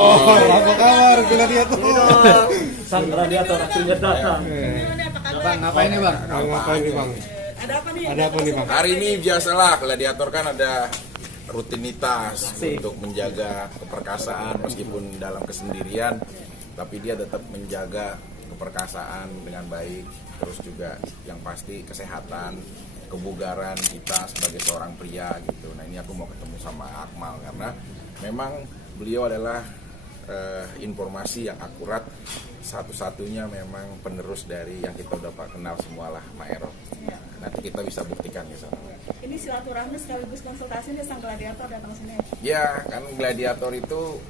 Oh, apa kabar gladiator? Sang gladiator akhirnya datang. Bang, ngapain nih bang? Ngapain nih bang? Ada apa nih? Ada apa nih bang? Hari ini biasalah gladiator kan ada rutinitas untuk menjaga keperkasaan meskipun dalam kesendirian, tapi dia tetap menjaga keperkasaan dengan baik. Terus juga yang pasti kesehatan, kebugaran kita sebagai seorang pria gitu. Nah ini aku mau ketemu sama Akmal karena memang beliau adalah informasi yang akurat, satu-satunya memang penerus dari yang kita udah kenal semualah, Maero. Ya. Nanti kita bisa buktikan ya sana. Ini silaturahmi sekaligus konsultasi nih sang gladiator datang sini. Ya kan gladiator itu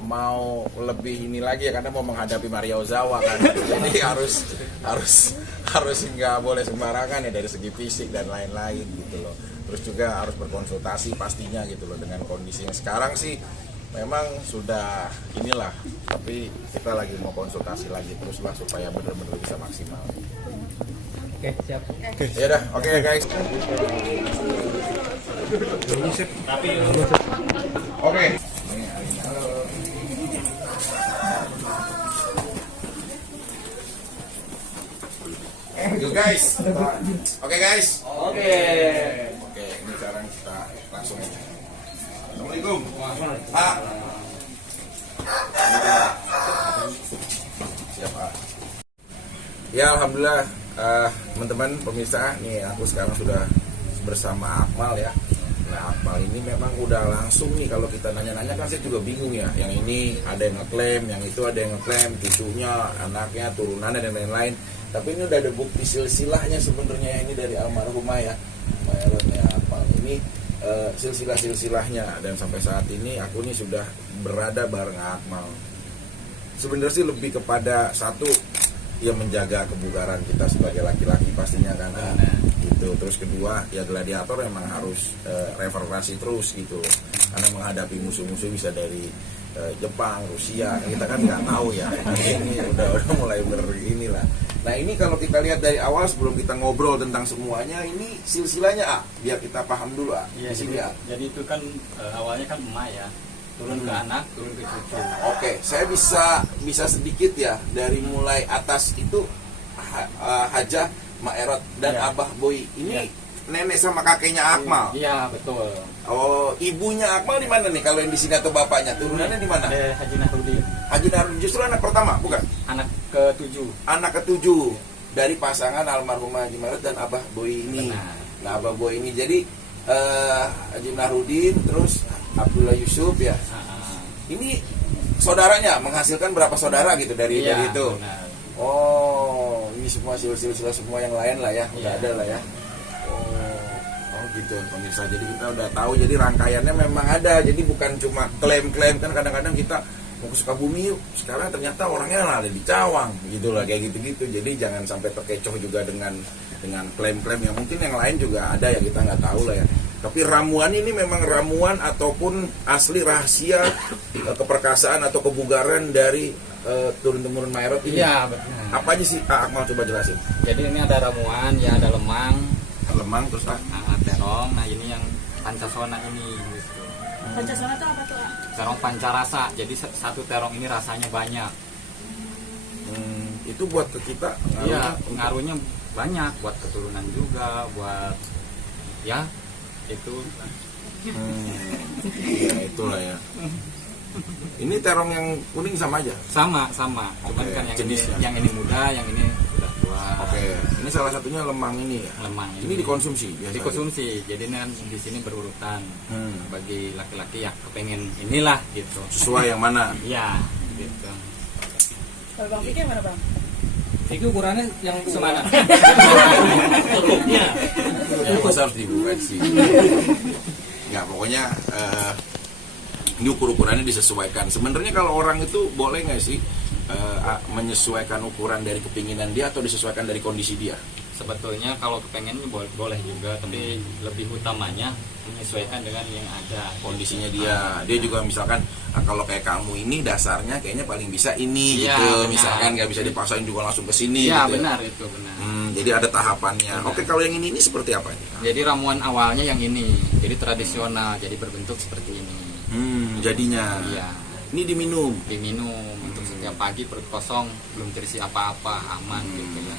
mau lebih ini lagi ya karena mau menghadapi Maria Ozawa kan. Jadi harus nggak boleh sembarangan ya dari segi fisik dan lain-lain gitu loh. Terus juga harus berkonsultasi pastinya gitu loh dengan kondisi yang sekarang sih memang sudah inilah, tapi kita lagi mau konsultasi lagi terus lah supaya benar-benar bisa maksimal. Oke, siap. Ya udah, oke guys. Oke. Yuk guys. Oke guys. Oke, ini sekarang kita langsung aja. Assalamualaikum. Pak. Siapa? Ya alhamdulillah teman-teman pemirsa, nih aku sekarang sudah bersama Akmal ya. Nah Akmal ini memang udah langsung nih, kalau kita nanya-nanya kan saya juga bingung ya. Yang ini ada yang ngeklaim, yang itu ada yang ngeklaim, cucunya, anaknya, turunannya dan lain-lain. Tapi ini udah ada bukti silsilahnya sebenarnya ini dari almarhumah ya, Maerotnya Akmal ini silsilah-silsilahnya, dan sampai saat ini aku ini sudah berada bareng Akmal. Sebenarnya sih lebih kepada satu, ya menjaga kebugaran kita sebagai laki-laki pastinya kan, gitu. Terus kedua ya gladiator memang harus referensi terus gitu, karena menghadapi musuh-musuh bisa dari Jepang, Rusia, kita kan nggak tahu ya. Ini udah mulai beginilah. Nah ini kalau kita lihat dari awal sebelum kita ngobrol tentang semuanya, ini silsilahnya biar kita paham dulu Iya, di sini jadi itu kan awalnya kan emak ya, turun ke anak, turun ke cucu. Oke, saya bisa sedikit ya dari mulai atas itu Hajah Maerot dan Ya. Abah Boy ini nenek sama kakeknya Akmal. Iya betul. Oh, ibunya Akmal di mana nih kalau yang di sini atau bapaknya? Turunannya di mana? Ada Haji Nahrudin, Haji Narudin justru anak pertama, bukan? anak ke-7. Anak ketujuh dari pasangan almarhumah Haji Maerot dan Abah Boy ini. Benar. Nah, Abah Boy ini jadi Haji Nahrudin terus Abdullah Yusuf ya. Ini saudaranya menghasilkan berapa saudara gitu dari itu. Benar. Oh, ini semua silsilah semua yang lain lah ya, udah Iya. ada lah ya. Oh gitu pemirsa. Jadi kita udah tahu. Jadi rangkaiannya memang ada. Jadi bukan cuma klaim-klaim kan, kadang-kadang kita mau ke Sukabumi yuk. Sekarang ternyata orangnya ada di Cawang, gitulah kayak gitu-gitu. Jadi jangan sampai terkecoh juga dengan klaim-klaim yang mungkin yang lain juga ada ya, kita nggak tahu lah ya. Tapi ramuan ini memang ramuan ataupun asli rahasia keperkasaan atau kebugaran dari turun-temurun Maerot ini. Iya benar. Apa aja sih Akmal, coba jelasin. Jadi ini ada ramuan, ya ada lemang, Lemang terus terong. Nah ini yang pancasona ini. Gitu. Pancasona itu apa tuh? Terong pancarasa. Jadi satu terong ini rasanya banyak. Itu buat ke kita Iya, pengaruhnya banyak buat keturunan juga, buat ya itu. Ya itulah ya. Ini terong yang kuning sama aja. Sama. Cuman Oke, kan jenisnya. yang ini muda, yang ini udah tua. Oke, ini salah satunya lemang ini ya. Lemang Ini dikonsumsi biasa. dikonsumsi. Jadi ini kan di sini berurutan bagi laki-laki ya kepengen inilah gitu. Sesuai yang mana? Iya, gitu. Kalau Bang Fikri mana Bang? Itu ukurannya yang Semana? Ya, masa harus dibuka sih. Nggak, pokoknya ini ukur-ukurannya disesuaikan. Sebenarnya kalau orang itu boleh nggak sih menyesuaikan ukuran dari kepinginan dia atau disesuaikan dari kondisi dia? Sebetulnya kalau kepengen boleh juga, tapi lebih utamanya menyesuaikan dengan yang ada. Kondisinya dia juga misalkan kalau kayak kamu ini dasarnya kayaknya paling bisa ini Iya, gitu, benar. misalkan nggak bisa dipaksain juga langsung ke sini. Iya gitu. benar itu benar. Jadi ada tahapannya. Benar. Oke, kalau yang ini seperti apa ini? Jadi ramuan awalnya yang ini, jadi tradisional, jadi berbentuk seperti ini. Jadinya. Iya. Ini diminum. diminum untuk setiap pagi perut kosong belum terisi apa-apa aman gitu ya.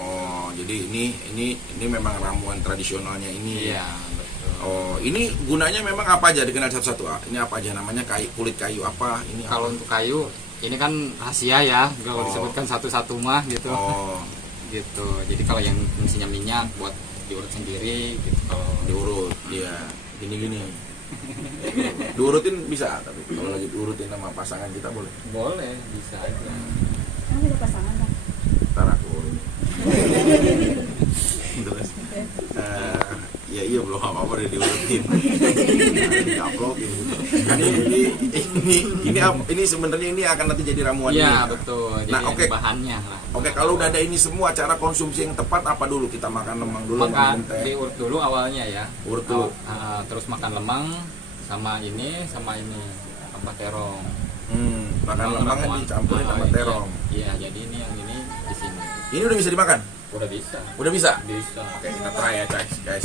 Oh, jadi ini memang ramuan tradisionalnya ini. Iya betul. Oh, ini gunanya memang apa aja, dikenal satu-satu. Ini apa aja namanya, kulit kayu apa? Ini Kalau apa? untuk kayu ini kan rahasia ya, kalau Oh. disebutkan satu-satu mah gitu. Oh, Gitu. Jadi kalau yang fungsinya minyak buat diurut sendiri gitu. Kalau diurut. Iya, gini-gini. Diurutin bisa, tapi kalau lagi diurutin sama pasangan kita boleh. boleh bisa aja. Kamu udah pasangan bang? Ntar aku urut. Terus, ya iya belum apa-apa udah diurutin. Diuploadin gitu. Kan ini sebenarnya ini akan nanti jadi ramuan. Iya ini. betul. Jadi Nah, oke. bahannya lah. Oke, kalau udah ada ini semua, cara konsumsi yang tepat apa dulu? Kita makan lemang dulu, Makan minum teh. diurut dulu awalnya ya. Urut dulu. Terus makan lemang sama ini apa terong. Makan lemang kan dicampurin sama terong. Iya, jadi ini yang ini di sini. Ini udah bisa dimakan? Udah bisa. Udah bisa? Bisa. Oke, kita try ya guys.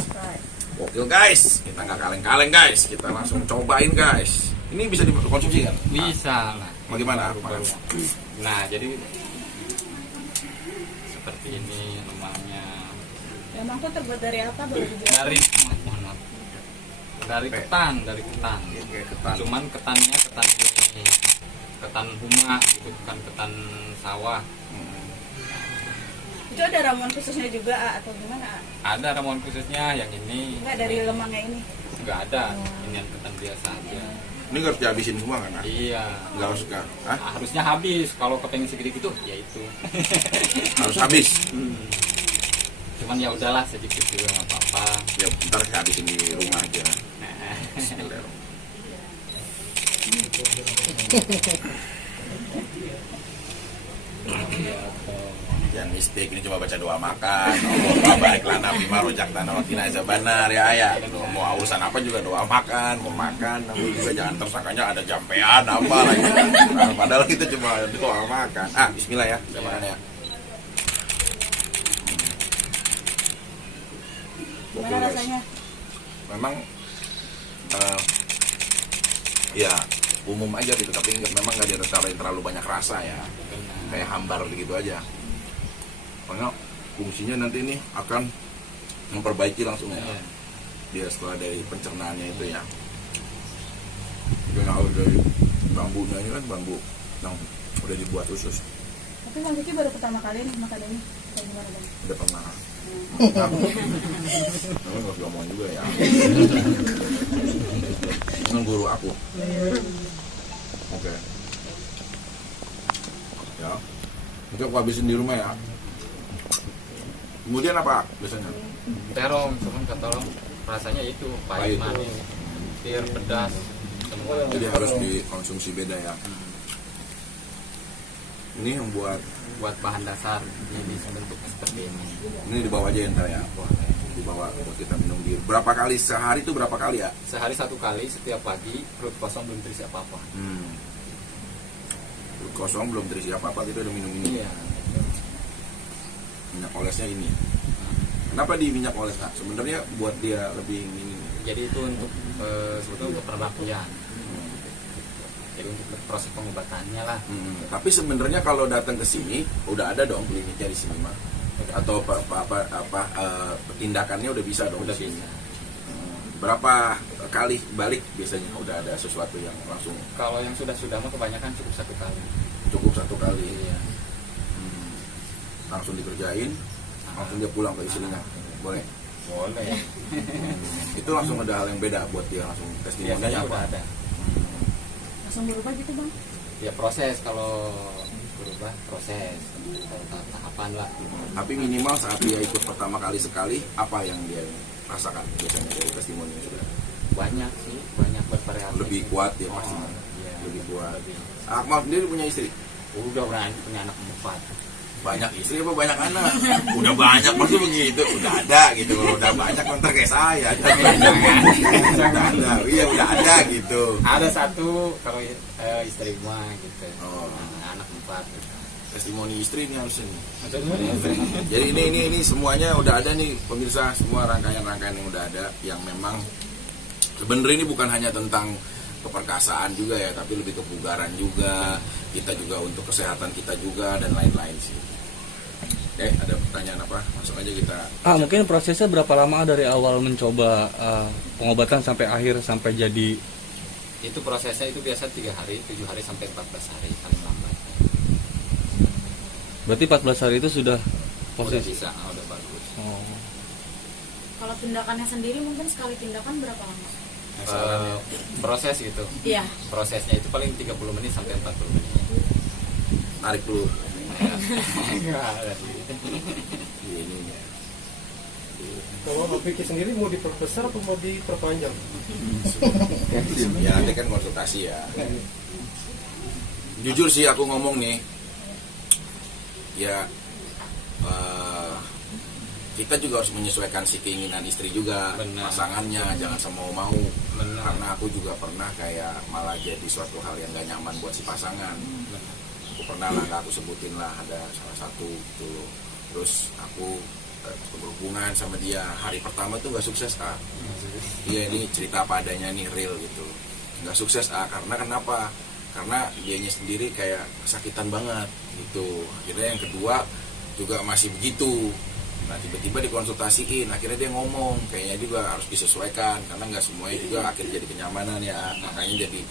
Oke guys, kita nggak kaleng-kaleng guys, kita langsung cobain guys. Ini bisa dikonsumsi kan? Bisa lah. Bagaimana? Nah, jadi seperti ini lemangnya. Emang tuh terbuat dari apa boleh dijelaskan? Mohon maaf. Dari ketan. Oke, ketan. Cuman ketannya ketan ini, ketan huma gitu, bukan ketan sawah. Itu ada ramuan khususnya juga atau gimana? Ada ramuan khususnya yang ini. Enggak dari lemangnya ini. Enggak ada. Ini yang ketan biasa aja. Ini harus dihabisin semua kan? Iya. Nggak harus kan? Hah? Harusnya habis. Kalau kepengen segede gitu, ya itu. Harus habis. Cuman ya udahlah sedikit juga nggak apa-apa. Ya ntar habisin di rumah aja. Nah, Jangan mistik, ini cuma baca doa makan. Allah baiklah Nabi marojak tanah wakina aja benar ya ayah. Mau urusan apa juga doa makan, mau makan. Namun juga jangan tersangkanya ada jampean apa lagi. Nah, padahal kita cuma doa makan. Bismillah ya, kita makan ya. Gimana rasanya? Memang ya umum aja gitu, tapi memang nggak ada terlalu banyak rasa ya, kayak hambar gitu aja. Karena fungsinya nanti ini akan memperbaiki langsung ya, dia setelah dari pencernaannya itu ya. Karena dari bambunya ini kan bambu yang udah dibuat khusus. Tapi Bang Kiki baru pertama kali nih makan ini. Kayak gimana Bang? Udah pernah. Kamu nggak ngomong juga ya. Ini guru aku. Oke. Ya. Nanti aku habisin di rumah ya. Kemudian apa biasanya? terong, cuman terong rasanya itu pahit Pahit. manis, petir, pedas, semua. Jadi harus dikonsumsi beda ya. Ini yang buat Buat bahan dasar ini bisa bentuknya seperti ini. ini dibawa aja ya ntar ya. Dibawa buat kita minum di berapa kali sehari itu berapa kali ya? Sehari 1 kali setiap pagi, perut kosong belum terisi apa-apa. Perut kosong belum terisi apa-apa, kita udah minum ini. Iya. Minyak olesnya ini. Kenapa di minyak oles Kak? Sebenarnya buat dia lebih ini. Jadi itu untuk sebetulnya untuk perbaktian. Jadi untuk proses pengobatannya lah. Tapi sebenarnya kalau datang ke sini udah ada dong kliniknya di sini mah. Atau tindakannya udah bisa dong Udah di sini. bisa. Berapa kali balik biasanya udah ada sesuatu yang langsung Kalau yang sudah mah kebanyakan cukup 1 kali. cukup 1 kali. Iya. Langsung dikerjain, langsung dia pulang ke istrinya. Boleh. Boleh. Itu langsung ada hal yang beda buat dia langsung testimoninya Biasanya apa? udah ada. Langsung berubah gitu Bang? Ya proses, kalau berubah proses, kalau tahapan lah. Tapi minimal saat dia ikut pertama kali sekali, apa yang dia rasakan biasanya dari testimoni yang sudah Banyak sih, banyak bervariasi. lebih kuat ya pasti. Iya. Lebih kuat. Lebih. Akmal sendiri punya istri? Udah punya anak 4. Banyak istri apa banyak anak? Udah banyak pasti begitu. Udah ada gitu. Kalau udah banyak ntar kayak saya. Udah ada. Iya udah ada gitu. Ada 1 kalau istri gua gitu. Oh. Anak 4. Testimoni istri ini harusnya nih. Jadi ini semuanya udah ada nih pemirsa, semua rangkaian-rangkaian yang udah ada yang memang sebenarnya ini bukan hanya tentang keperkasaan juga ya, tapi lebih kebugaran juga, kita juga untuk kesehatan kita juga dan lain-lain sih. Ada pertanyaan apa? Masuk aja kita. Mungkin prosesnya berapa lama dari awal mencoba pengobatan sampai akhir sampai jadi? Itu prosesnya itu biasa 3 hari, 7 hari sampai 14 hari paling lambat. Berarti 14 hari itu sudah Udah posisi? bisa, udah bagus. Oh. Kalau tindakannya sendiri mungkin sekali tindakan berapa lama? Proses gitu. Iya. Prosesnya itu paling 30 menit sampai 40 menit. Tarik dulu. Enggak ada sih. Ini. Kalau Vicky sendiri mau diperbesar atau mau diperpanjang? Ya nanti kan konsultasi ya. Jujur sih aku ngomong nih, ya kita juga harus menyesuaikan si keinginan istri juga. Benar. Pasangannya jangan semau-mau. Benar. Karena aku juga pernah kayak malah jadi suatu hal yang gak nyaman buat si pasangan. Aku pernah lah, aku sebutin lah, ada salah satu gitu loh. Terus aku berhubungan sama dia, hari pertama tuh gak sukses Iya, ini cerita apa adanya nih, real gitu. Gak sukses karena kenapa? Karena dianya sendiri kayak kesakitan banget gitu. Akhirnya yang kedua juga masih begitu. Nah tiba-tiba dikonsultasiin, akhirnya dia ngomong kayaknya juga harus disesuaikan karena nggak semuanya juga akhirnya jadi kenyamanan ya. Makanya jadi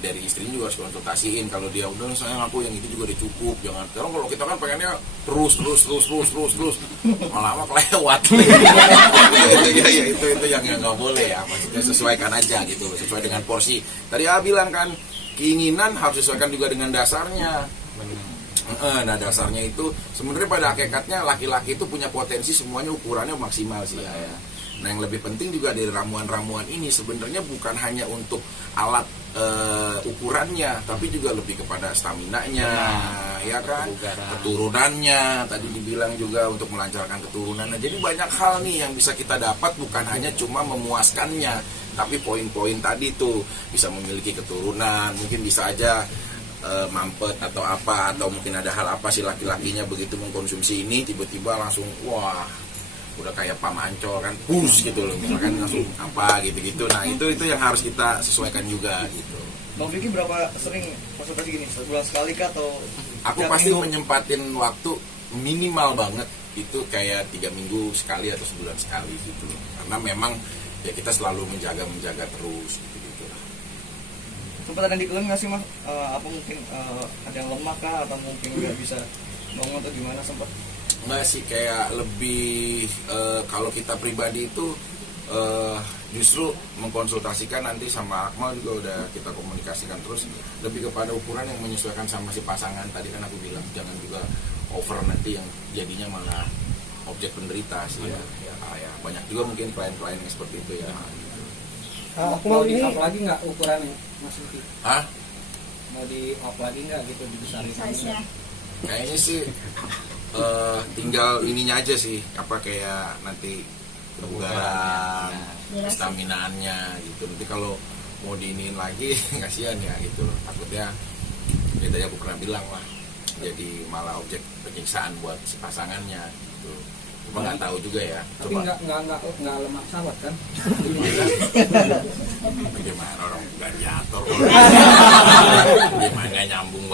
dari istrinya juga harus konsultasiin. Kalau dia udah sayang aku yang itu juga udah cukup, jangan. Sekarang kalau kita kan pengennya terus lama-lama kelewat. ya itu yang nggak boleh ya. Maksudnya sesuaikan aja gitu, sesuai dengan porsi. Tadi bilang kan keinginan harus disesuaikan juga dengan dasarnya. Nah dasarnya itu sebenarnya pada hakikatnya laki-laki itu punya potensi semuanya ukurannya maksimal sih ya. Nah yang lebih penting juga dari ramuan-ramuan ini sebenarnya bukan hanya untuk alat ukurannya, tapi juga lebih kepada staminanya, ya kan, keturunannya. Tadi dibilang juga untuk melancarkan keturunannya. Jadi banyak hal nih yang bisa kita dapat, bukan hanya cuma memuaskannya, tapi poin-poin tadi tuh bisa memiliki keturunan, mungkin bisa aja mampet atau apa, atau mungkin ada hal apa si laki-lakinya begitu mengkonsumsi ini tiba-tiba langsung wah udah kayak Pam Ancol kan, push gitu loh misalkan langsung apa gitu-gitu. Nah itu yang harus kita sesuaikan juga gitu. Bang Vicky berapa sering konsultasi gini? Sebulan sekali kah atau? Aku pasti menyempatin waktu minimal banget itu kayak 3 minggu sekali atau sebulan sekali gitu loh. Karena memang ya kita selalu menjaga terus gitu. Sempat ada yang dikeluhin nggak sih mas? Apa mungkin ada yang lemah kah atau mungkin nggak bisa bangun atau gimana sempat? Nggak sih, kayak lebih kalau kita pribadi itu justru mengkonsultasikan nanti sama Akmal juga udah kita komunikasikan terus lebih kepada ukuran yang menyesuaikan sama si pasangan. Tadi kan aku bilang jangan juga over nanti yang jadinya malah objek penderita sih ya. Ya banyak juga mungkin klien-klien yang seperti itu ya. Mau di up lagi nggak ukurannya Mas Vicky? Mau di up lagi nggak gitu dibesarin? Size-nya. Kayaknya sih tinggal ininya aja sih, apa kayak nanti kebugaran, staminaannya gitu. Nanti kalau mau diinin lagi kasihan ya gitu loh. Takutnya kita ya aku pernah bilang lah, jadi malah objek penyiksaan buat si pasangannya gitu. Cuma nggak tahu juga ya. Tapi nggak lemak sawat kan? Bagaimana orang gladiator? Gimana nyambung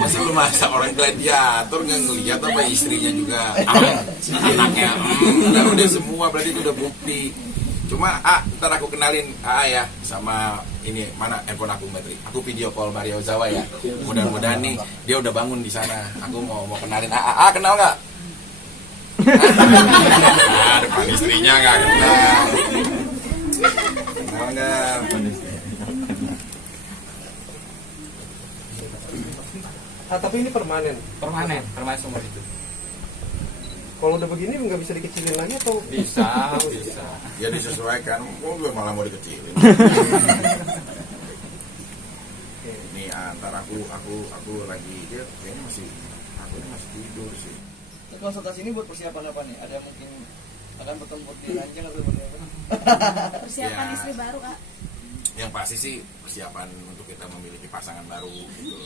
masa lu masa orang gladiator nggak ngeliat apa istrinya juga anaknya udah semua berarti itu udah bukti. Cuma ntar aku kenalin ya sama ini mana handphone aku Matri. Aku video call Mario Ozawa ya. Mudah-mudahan nih dia udah bangun di sana. Aku mau kenalin kenal nggak? Depan istrinya nggak kenal. Kenal nggak? Tapi ini permanen. Permanen semua itu. Kalau udah begini nggak bisa dikecilin lagi atau? Bisa. Ya disesuaikan. Gue malah mau dikecilin. Nih antara aku lagi dia kayaknya aku masih tidur sih. Konsultasi ini buat persiapan apa nih? Ada mungkin akan bertemu di ranjang atau bagaimana? Persiapan Ya. istri baru Yang pasti sih persiapan untuk kita memiliki pasangan baru gitu.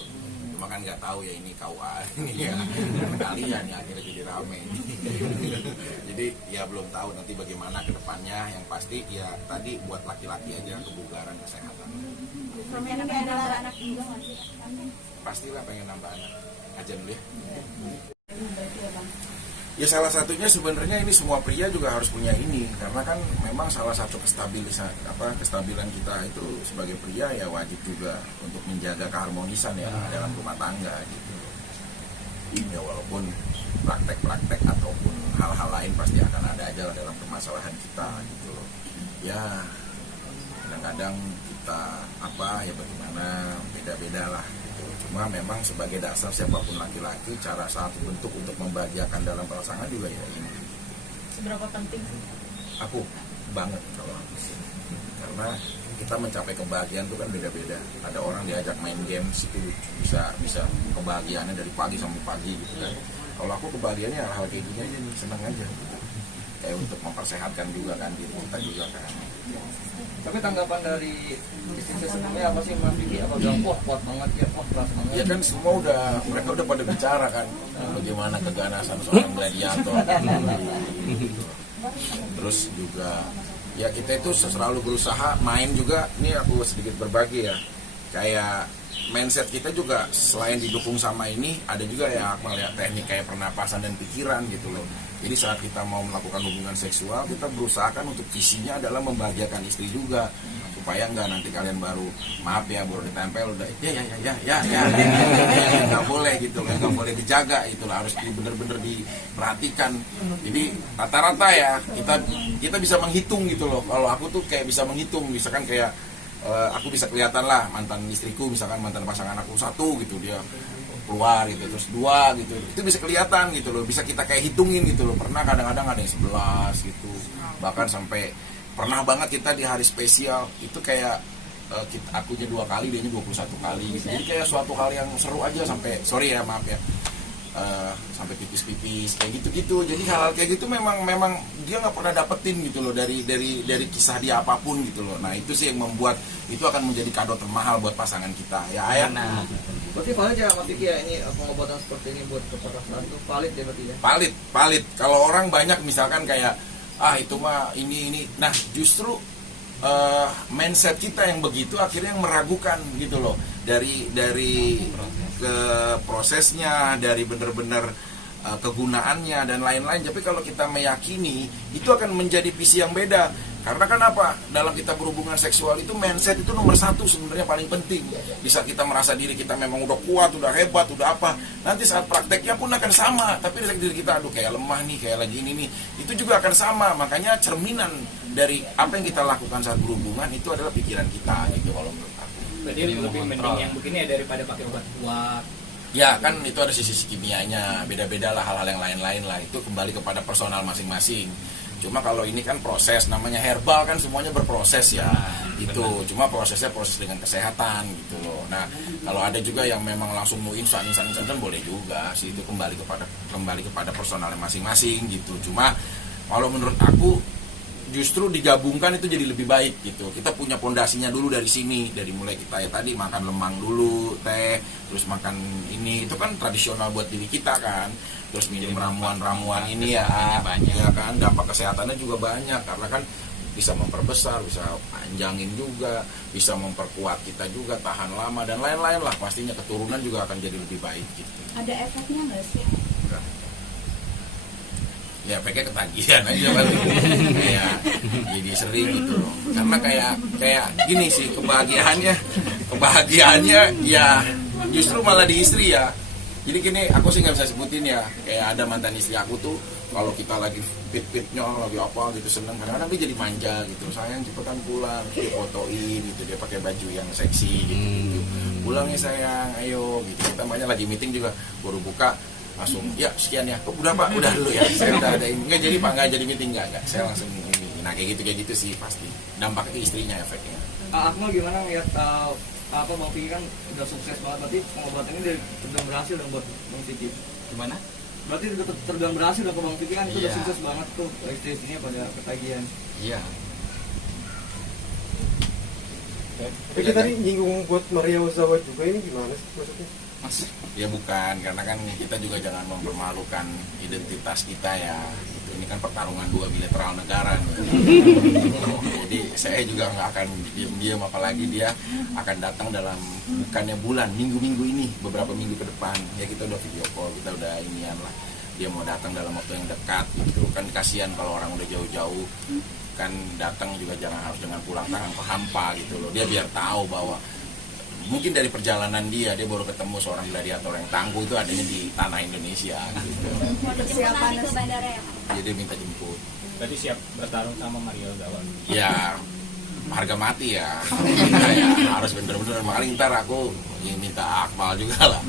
Cuma kan nggak tahu ya ini KUA ini ya karena kalian ya akhirnya jadi rame. Jadi ya belum tahu nanti bagaimana ke depannya. Yang pasti ya tadi buat laki-laki aja kebugaran, kesehatan. Pengen nambah anak juga nggak sih? Pastilah pengen nambah anak. Aja dulu ya. Berarti ya Bang. Ya salah satunya sebenarnya ini semua pria juga harus punya ini, karena kan memang salah satu kestabilan kita itu sebagai pria ya wajib juga untuk menjaga keharmonisan ya dalam rumah tangga gitu. Ya walaupun praktek-praktek ataupun hal-hal lain pasti akan ada aja dalam permasalahan kita gitu. Ya kadang-kadang kita ya bagaimana beda-beda lah. Cuma memang sebagai dasar siapapun laki-laki, cara satu bentuk untuk membahagiakan dalam pasangan juga ya ini. Seberapa penting sih? Aku banget kalau aku sih. Karena kita mencapai kebahagiaan itu kan beda-beda. Ada orang diajak main games itu bisa kebahagiaannya dari pagi sampai pagi gitu kan. Kalau aku kebahagiaannya hal kayak gini aja nih, senang aja gitu. Kayak untuk mempersehatkan juga kan diri kita juga kan. Tapi tanggapan dari istri saya sebelumnya apa sih Mas Vicky? Apa bilang kuat banget ya, keras banget? Ya kan semua mereka udah pada bicara kan bagaimana keganasan seorang gladiator. Terus juga ya kita itu selalu berusaha main juga. Ini aku sedikit berbagi ya. Kayak mindset kita juga selain didukung sama ini, ada juga ya melihat teknik kayak pernapasan dan pikiran gitu loh. Jadi saat kita mau melakukan hubungan seksual, kita berusahakan untuk visinya adalah membahagiakan istri juga, supaya enggak nanti kalian baru baru ditempel udah ya nggak boleh gitu loh, nggak boleh dijaga itu lah, harus bener-bener diperhatikan. Jadi rata-rata ya kita bisa menghitung gitu loh. Kalau aku tuh kayak bisa menghitung, misalkan kayak aku bisa kelihatan lah mantan istriku, misalkan mantan pasangan aku 1 gitu, dia keluar gitu, terus 2 gitu, itu bisa kelihatan gitu loh, bisa kita kayak hitungin gitu loh. Pernah kadang-kadang ada yang 11 gitu, bahkan sampai pernah banget kita di hari spesial itu kayak akunya 2 kali, dianya 21 kali gitu. Jadi kayak suatu hal yang seru aja sampai maaf ya sampai pipis-pipis kayak gitu-gitu. Jadi hal-hal kayak gitu memang dia nggak pernah dapetin gitu loh dari kisah dia apapun gitu loh. Nah itu sih yang membuat itu akan menjadi kado termahal buat pasangan kita ya ayah. Nah berarti valid ya Mas Vicky ya, ini pengobatan seperti ini buat keperasaan itu valid ya berarti ya? Valid. Kalau orang banyak misalkan kayak itu mah ini. Nah justru mindset kita yang begitu akhirnya yang meragukan gitu loh dari ke prosesnya, dari benar-benar kegunaannya dan lain-lain. Tapi kalau kita meyakini itu akan menjadi visi yang beda. Karena kan apa? Dalam kita berhubungan seksual itu mindset itu nomor 1 sebenarnya paling penting. Bisa kita merasa diri kita memang udah kuat, udah hebat, udah apa. Nanti saat prakteknya pun akan sama. Tapi dari diri kita kayak lemah nih, kayak lagi ini nih. Itu juga akan sama. Makanya cerminan dari apa yang kita lakukan saat berhubungan itu adalah pikiran kita gitu kalau menurut aku. Berarti lebih mending yang begini ya daripada pakai obat kuat. Ya kan itu ada sisi kimianya, beda-beda lah hal-hal yang lain-lain lah. Itu kembali kepada personal masing-masing. Cuma kalau ini kan proses, namanya herbal kan semuanya berproses ya gitu. Cuma proses dengan kesehatan gitu loh. Nah kalau ada juga yang memang langsung mau instan boleh juga sih, itu kembali kepada personalnya masing-masing gitu. Cuma kalau menurut aku justru digabungkan itu jadi lebih baik gitu. Kita punya pondasinya dulu dari sini, dari mulai kita ya tadi makan lemang dulu, teh, terus makan ini, itu kan tradisional buat diri kita kan. Terus minum ramuan-ramuan ini ya kan, dampak kesehatannya juga banyak karena kan bisa memperbesar, bisa panjangin juga, bisa memperkuat kita juga, tahan lama dan lain-lain lah. Pastinya keturunan juga akan jadi lebih baik gitu. Ada efeknya nggak sih? Ya efeknya ketagihan aja paling kayak jadi sering gitu loh. Karena kayak gini sih kebahagiaannya ya justru malah di istri ya. Jadi gini, aku sih nggak bisa sebutin ya. Kayak ada mantan istri aku tuh kalau kita lagi fit-fitnya lagi apa gitu seneng, kadang-kadang dia jadi manja gitu, sayang cepetan pulang, dia fotoin gitu, dia pakai baju yang seksi gitu. Pulang ya sayang, ayo gitu. Kita banyak lagi meeting juga baru buka langsung ya sekian ya, udah pak, udah dulu ya, saya udah ada nggak jadi pak, nggak jadi meeting nggak, saya langsung ini. Nah kayak gitu sih pasti dampaknya istrinya efeknya. Akmal gimana ngeliat Bang Vicky kan udah sukses banget, berarti pengobatan ini udah berhasil dong buat Bang Vicky. Gimana? Berarti udah terbilang berhasil dong ke Bang Vicky kan, itu udah sukses banget tuh istri-istrinya pada ketagihan. Iya. Tapi kita tadi nyinggung buat Maria Ozawa juga, ini gimana sih maksudnya? Ya bukan, karena kan kita juga jangan mempermalukan identitas kita ya. Ini kan pertarungan dua bilateral negara nih. Jadi saya juga nggak akan diam-diam, apalagi dia akan datang dalam bukannya bulan, minggu-minggu ini, beberapa minggu ke depan. Ya kita udah video call, kita udah inian lah. Dia mau datang dalam waktu yang dekat gitu. Kan kasihan kalau orang udah jauh-jauh kan datang juga jangan harus dengan pulang tangan hampa gitu loh. Dia biar tahu bahwa mungkin dari perjalanan dia baru ketemu seorang gladiator yang tangguh itu adanya di tanah Indonesia gitu. Persiapan ke bandara ya? Jadi minta jemput. Berarti siap bertarung sama Maria Ozawa? Ya harga mati ya. Ya harus bener-bener. Makanya ntar aku minta Akmal juga lah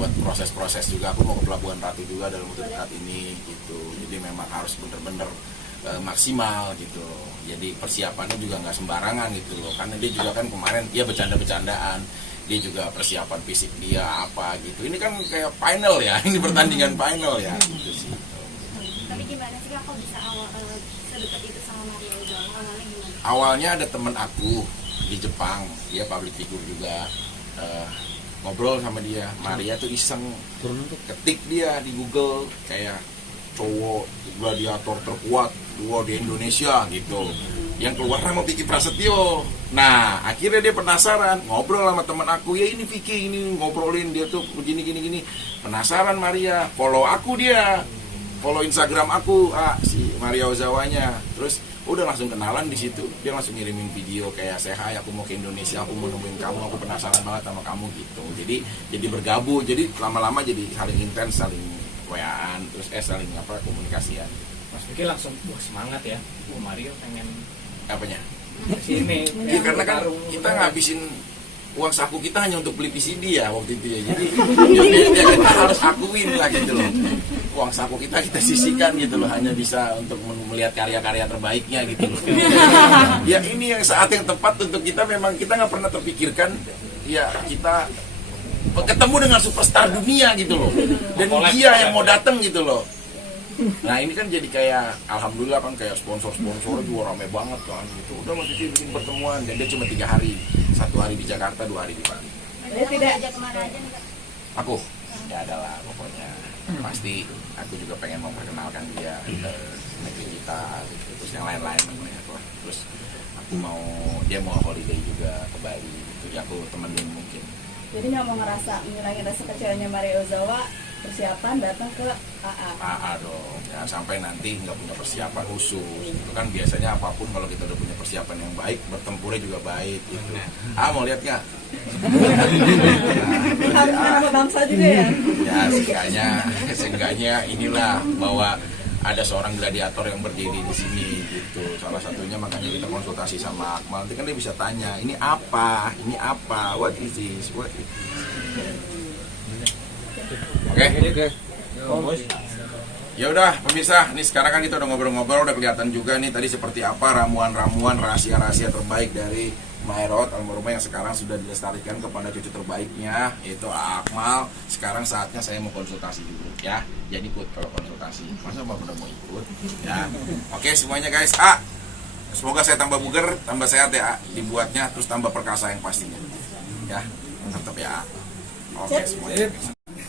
buat proses-proses juga. Aku mau ke Pelabuhan Ratu juga dalam waktu dekat ini gitu. Jadi memang harus bener-bener maksimal gitu. Jadi persiapannya juga nggak sembarangan gitu loh, karena dia juga kan kemarin dia bercanda-bercandaan, dia juga persiapan fisik dia apa gitu. Ini kan kayak final ya, ini pertandingan final ya gitu sih. Tapi gimana sih kok bisa sedekat itu sama Maria Ozawa? Awalnya gimana? Awalnya ada temen aku di Jepang, dia public figure juga, ngobrol sama dia. Maria tuh iseng ketik dia di Google kayak cowok gladiator terkuat dua di Indonesia gitu, yang keluar nama Vicky Prasetyo. Nah akhirnya dia penasaran, ngobrol sama teman aku, ya ini Vicky ini ngobrolin dia tuh begini penasaran Maria, follow aku, dia follow Instagram aku si Maria Ozawanya. Terus udah langsung kenalan di situ, dia langsung ngirimin video kayak saya, hai aku mau ke Indonesia, aku mau nemuin kamu, aku penasaran banget sama kamu gitu. Jadi bergabung, jadi lama-lama jadi saling intens, saling WA-an, terus saling komunikasian. Mas Vicky langsung semangat ya, Mario pengen Apanya? sini. Ya karena kan kita ngabisin uang saku kita hanya untuk beli PCD ya waktu itu ya. Jadi ya kita harus akuin lah gitu loh. Uang saku kita sisihkan gitu loh, hanya bisa untuk melihat karya-karya terbaiknya gitu loh. Ya ini yang saat yang tepat untuk kita, memang kita nggak pernah terpikirkan ya kita ketemu dengan superstar dunia gitu loh, dan dia yang mau datang gitu loh. Nah ini kan jadi kayak alhamdulillah kan kayak sponsor juga rame banget kan gitu. Udah masih bikin pertemuan, dan dia cuma 3 hari, 1 hari di Jakarta, 2 hari di Bali. Tidak aja kemana aja nih Kak? Aku ya adalah pokoknya pasti aku juga pengen memperkenalkan dia ke negeri kita gitu. Terus yang lain-lain terus aku dia mau holiday juga ke Bali gitu ya, aku temenin mungkin. Jadi nggak mau ngilangin rasa kecewanya Maria Ozawa, persiapan datang ke AA dong ya, sampai nanti nggak punya persiapan khusus itu kan biasanya apapun kalau kita udah punya persiapan yang baik, bertempurnya juga baik gitu. Mau lihat nggak? Harus nama bangsa juga ya? Ya seenggaknya inilah bahwa ada seorang gladiator yang berdiri di sini gitu. Salah satunya makanya kita konsultasi sama Akmal. Nanti kan dia bisa tanya, ini apa, what is this, what is this. Oke. Ya udah pemirsa, nih sekarang kan kita udah ngobrol-ngobrol, udah kelihatan juga nih tadi seperti apa ramuan-ramuan rahasia-rahasia terbaik dari Maherot almarhumah yang sekarang sudah dilestarikan kepada cucu terbaiknya, yaitu Akmal. Sekarang saatnya saya mau konsultasi dulu ya. Jadi ikut kalau konsultasi. Masa Bapak udah mau ikut? Ya. Oke semuanya guys. Semoga saya tambah bugar, tambah sehat ya dibuatnya, terus tambah perkasa yang pastinya. Ya, mantap ya. Oke semuanya.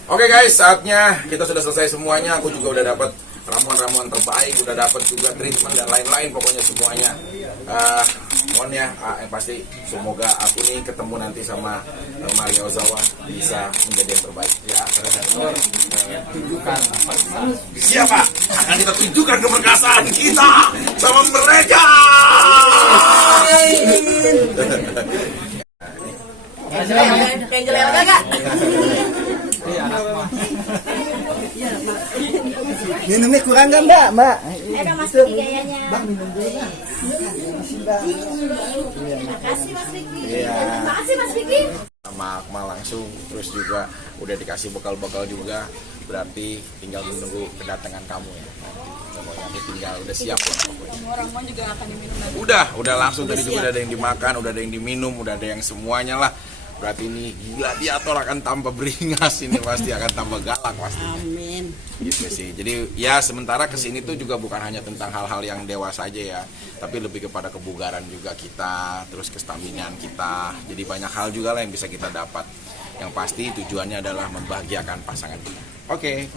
Oke guys, saatnya kita sudah selesai semuanya. Aku juga udah dapat ramuan-ramuan terbaik, udah dapat juga treatment dan lain-lain, pokoknya semuanya. Mohon ya, yang pasti semoga aku nih ketemu nanti sama Maria Ozawa bisa menjadi yang terbaik. Ya, tunjukkan siapa akan kita tunjukkan keperkasaan kita sama mereka. Minumnya kurang nggak mbak? Ada Mas Vicky kayaknya. Minum dulu lah. Makasih Mas Vicky. Iya. Makasih Mas Vicky. Sama Akmal langsung, terus juga udah dikasih bekal-bekal juga. Berarti tinggal menunggu kedatangan kamu ya. Pokoknya tinggal udah siap lah pokoknya. Ramuan juga akan diminum nanti. Udah langsung tadi juga udah ada yang dimakan, udah ada yang diminum, udah ada yang semuanya lah. Berarti ini gladiator akan tambah beringas, ini pasti akan tambah galak pasti. Amin. Gitu sih. Jadi ya sementara kesini tuh juga bukan hanya tentang hal-hal yang dewasa aja ya, tapi lebih kepada kebugaran juga kita, terus kestaminaan kita. Jadi banyak hal juga lah yang bisa kita dapat. Yang pasti tujuannya adalah membahagiakan pasangan kita. Oke.